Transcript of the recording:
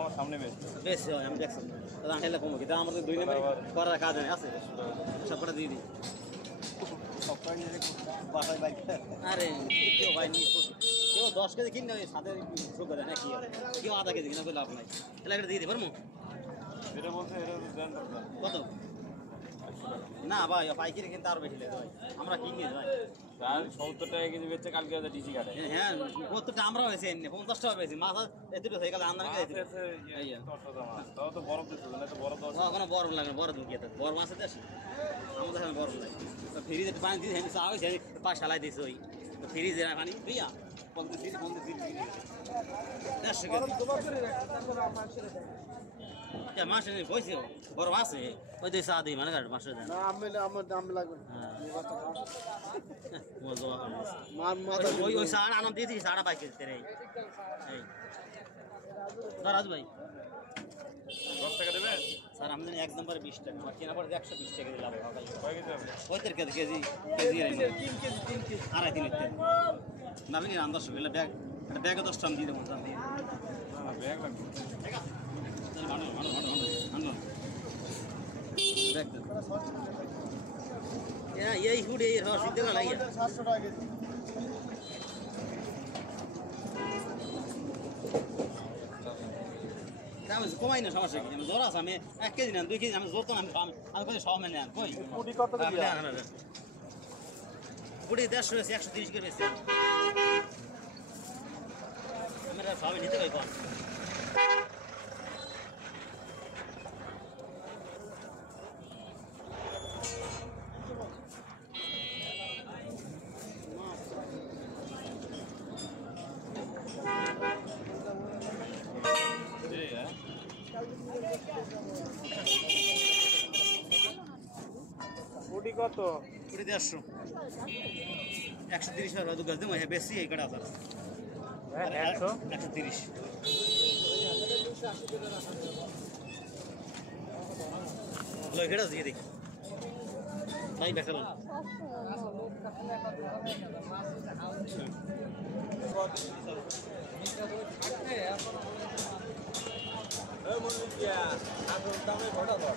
আমার সামনে বেশ আমি দেখছি হেলে কমো কিন্তু আমাদের 2 নম্বর করার কাজ আছে সব করে দিয়ে দিই বাসায় বাইক আরে কেউ ভাই কেউ 10 কেজি কিনে সাথে শুরু করে না কি কেউ আধা কেজি কিনা লাভ নাই তাহলে এটা দিয়ে দিই পারবো এটা বলছে এটা কত না ভাই পাইকারি কিন্তু আরো বেশি লাগে ভাই আমরা কিনে ভাই 70 টাকা কেজি বেচে কালকে ডিসি কাটে হ্যাঁ 70 টা আমরা হয়েছে 50 টাকা পেয়েছি মাথা এত হয়ে গেল আন্দার কে তাও তো বরফ দিতে না তো বরফ দাও কোনো বরফ লাগে বরফ দুকিয়ে তো বরফ আছে দেশি আমাদের এখানে বরফ লাগে তো ফ্রিজে পানি দিয়ে হেন চাও সে পাশ চালাই দিছ ওই তো ফ্রিজে পানি দিয়া বলতে দেশে গেল মাসে বইছে বরফ আছে ওই দেশে আদি মানে গাড়ি মাসে না আমার দাম লাগবে ওই সাড়া আনন্দ দিয়েছি সাড়া বাইক রে এই দারাজ ভাই 10 টাকা দেবেন স্যার আমাদের 1 নম্বরে 20 টাকা আর কেনা পড়ে 120 টাকা দিলাম কয় কেজি হবে 75 কেজি কেজি 3 কেজি আড়াই তিন না আমি আন্দাজ হইলো ব্যাগ একটা ব্যাগে 10 টাকা দিয়ে দেব দাম দিয়ে ব্যাগ লাগবে ঠিক আছে ভালো ব্যাগ দে এই হুডে এর হওয়ার সিদ্ধ লাগে 700 টাকা কেজি আমি কমাই না সমস্যা কি আমি জোর আছে আমি 1 কেজি না 2 কেজি আমি জোর তো আমি কই সব মেনে আন কই পুটি কত দিয়া পুটি 150 130 করে বেচছি আমরা সব নিতে কই কোন পুটি কত পুটি 150 130 টাকা দুগাছ দেবো হ্যাঁ বেশি এই কাটা আছে 130 লই কেডা দিয়ে দেখি ভাই বেকাল দামে ঘটা দাও